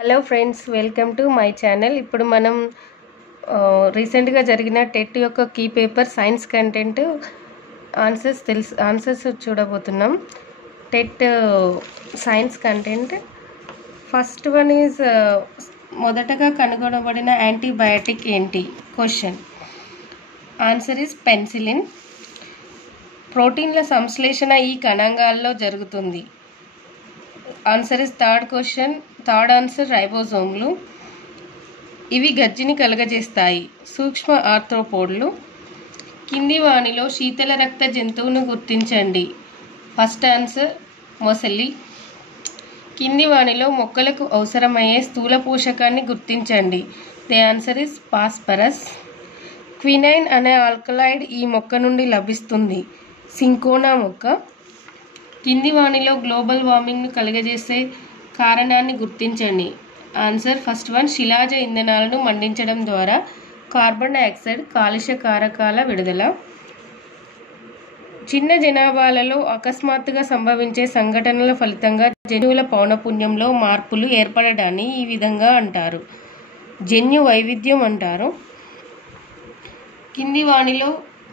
Hello friends, welcome to my channel. ఇప్పుడు మనం రీసెంట్గా జరిగిన టెట్ యొక్క key paper science content answers చూడబోతున్నాం. TET science content first one is మొదటగా కనుగొనబడిన యాంటీబయాటిక్ ఏంటి? క్వశ్చన్. Answer is penicillin. ప్రోటీన్ల సంశ్లేషణ ఈ కణాంగాల్లో జరుగుతుంది. ఆన్సర్ ఇస్ థర్డ్ ఆన్సర్ రైబోజోమ్లు. ఇవి గజ్జిని కలుగజేస్తాయి. సూక్ష్మ ఆర్థ్రోపోడ్లు. కింది వానిలో శీతల రక్త జంతువును గుర్తించండి. ఫస్ట్ ఆన్సర్ మొసలి. కింది వానిలో మొక్కలకు అవసరమయ్యే స్థూల పోషకాన్ని గుర్తించండి. The answer is phosphorus. Quinine అనే ఆల్కలాయిడ్ ఈ మొక్క నుండి లభిస్తుంది. సింకోనా మొక్క. కింది వానిలో గ్లోబల్ వార్మింగ్ను కలుగజేసే కారణాన్ని గుర్తించండి. ఆన్సర్ ఫస్ట్ వన్ శిలాజ ఇంధనాలను మండించడం ద్వారా కార్బన్ డైఆక్సైడ్ కాలుష్య కారకాల విడుదల. చిన్న జనాభాలలో అకస్మాత్తుగా సంభవించే సంఘటనల ఫలితంగా జన్యువుల పౌనపున్యంలో మార్పులు ఏర్పడడాన్ని ఈ విధంగా అంటారు. జన్యు వైవిధ్యం అంటారు. కింది వానిలో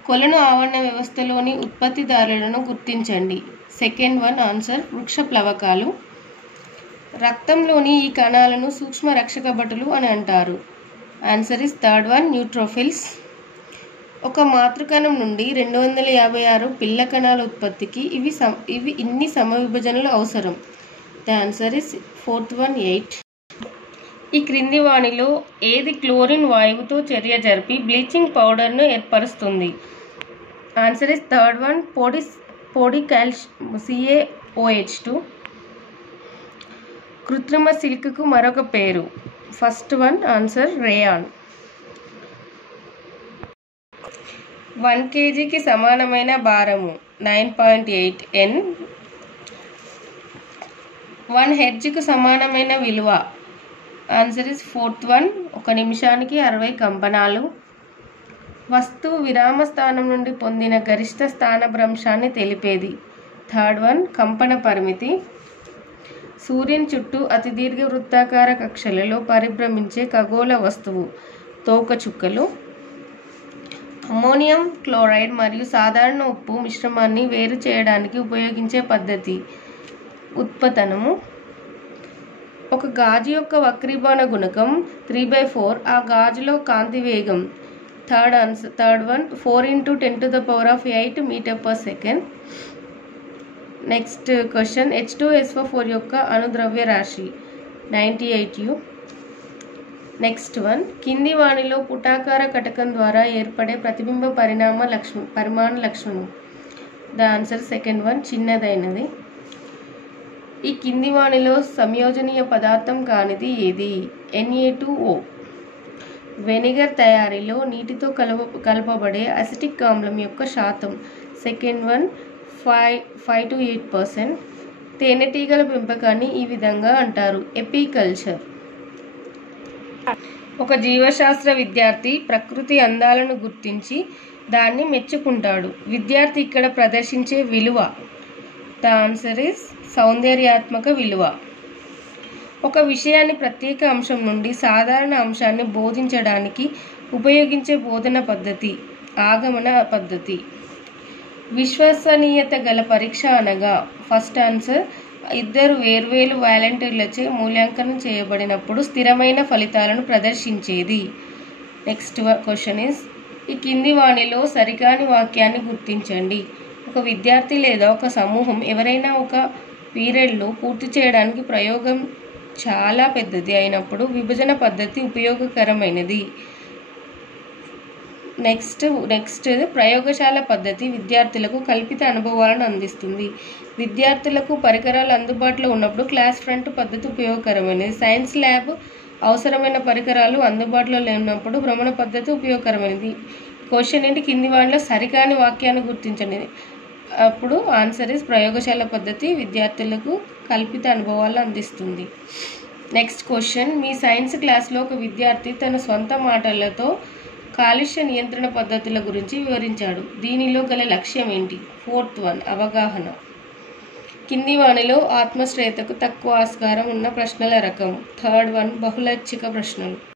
కొలను ఆవరణ వ్యవస్థలోని ఉత్పత్తిదారులను గుర్తించండి. సెకండ్ వన్ ఆన్సర్ వృక్ష ప్లవకాలు. రక్తంలోని ఈ కణాలను సూక్ష్మ రక్షక భటులు అని అంటారు. Answer is third one neutrophils. ఒక మాతృకణం నుండి 256 పిల్ల కణాల ఉత్పత్తికి ఇవి ఇన్ని సమవిభజనలు అవసరం. The answer is fourth one 8. ఈ క్రింది వానిలో ఏది క్లోరిన్ వాయువుతో చర్య జరిపి బ్లీచింగ్ పౌడర్ను ఏర్పరుస్తుంది? ఆన్సర్ ఇస్ థర్డ్ వన్ పొడి CaOH2. కృత్రిమ సిల్క్కు మరొక పేరు. First one answer rayon. 1 kgకి సమానమైన భారము 9.8 N. 1 హెర్ట్జ్కు సమానమైన విలువ. ఆన్సర్ ఇస్ ఫోర్త్ వన్ 1 నిమిషానికి 60 కంపనాలు. వస్తువు విరామ స్థానం నుండి పొందిన గరిష్ట స్థానభ్రంశాన్ని తెలిపేది. థర్డ్ వన్ కంపన పరిమితి. సూర్యుని చుట్టూ అతి దీర్ఘ వృత్తాకార కక్షలలో పరిభ్రమించే ఖగోళ వస్తువు తోకచుక్కలు. అమ్మోనియం క్లోరైడ్ మరియు సాధారణ ఉప్పు మిశ్రమాన్ని వేరు చేయడానికి ఉపయోగించే పద్ధతి ఉత్పతనము. ఒక గాజు యొక్క వక్రీభవన గుణకం 3/4. ఆ గాజులో కాంతి వేగం. Third one 4 × 10⁸ metre second. Next question. H2SO4 యొక్క అణుద్రవ్య రాశి 98U. నెక్స్ట్ వన్ కింది వానిలో పుటాకార కటకం ద్వారా ఏర్పడే ప్రతిబింబ పరిమాణ లక్షణం. ద ఆన్సర్ సెకండ్ వన్ చిన్నదైనది. ఈ కింది వానిలో సంయోజనీయ పదార్థం కానిది ఏది? Na2O. వెనిగర్ తయారీలో నీటితో కలపబడే అసిటిక్ ఆమ్లం యొక్క శాతం. Second one 5 to 8%. తేనెటీగల పెంపకాన్ని ఈ విధంగా అంటారు. ఎపికల్చర్. ఒక జీవశాస్త్ర విద్యార్థి ప్రకృతి అందాలను గుర్తించి దాన్ని మెచ్చుకుంటాడు. విద్యార్థి ఇక్కడ ప్రదర్శించే విలువ. ద ఆన్సర్ ఇస్ సౌందర్యాత్మక విలువ. ఒక విషయాన్ని ప్రత్యేక అంశం నుండి సాధారణ అంశాన్ని బోధించడానికి ఉపయోగించే బోధన పద్ధతి ఆగమన పద్ధతి. విశ్వసనీయత గల పరీక్ష అనగా? ఫస్ట్ ఆన్సర్ 2 వేర్వేరు వాలంటీర్లచే మూల్యాంకనం చేయబడినప్పుడు స్థిరమైన ఫలితాలను ప్రదర్శించేది. నెక్స్ట్ క్వశ్చన్ ఇస్ ఈ కింది వానిలో సరికాని వాక్యాన్ని గుర్తించండి. ఒక విద్యార్థి లేదా ఒక సమూహం ఎవరైనా ఒక పీరియడ్లో పూర్తి చేయడానికి ప్రయోగం చాలా పెద్దది అయినప్పుడు విభజన పద్ధతి ఉపయోగకరమైనది. నెక్స్ట్ ప్రయోగశాల పద్ధతి విద్యార్థులకు కల్పిత అనుభవాలను అందిస్తుంది. విద్యార్థులకు పరికరాలు అందుబాటులో ఉన్నప్పుడు క్లాస్ ఫ్రంట్ పద్ధతి ఉపయోగకరమైనది. సైన్స్ ల్యాబ్ అవసరమైన పరికరాలు అందుబాటులో లేనప్పుడు భ్రమణ పద్ధతి ఉపయోగకరమైనది. క్వశ్చన్ ఏంటి? కింది వాటిలో సరికాని వాక్యాన్ని గుర్తించండి. అప్పుడు ఆన్సర్ ఇస్ ప్రయోగశాల పద్ధతి విద్యార్థులకు కల్పిత అనుభవాలను అందిస్తుంది. Next question. మీ సైన్స్ క్లాస్లో ఒక విద్యార్థి తన సొంత మాటలతో కాలుష్య నియంత్రణ పద్ధతుల గురించి వివరించాడు. దీనిలో గల లక్ష్యం ఏంటి? ఫోర్త్ వన్ అవగాహన. కింది వానిలో ఆత్మశ్రేయతకు తక్కువ ఆస్కారం ఉన్న ప్రశ్నల రకం. థర్డ్ వన్ బహుళైచ్ఛిక ప్రశ్నలు.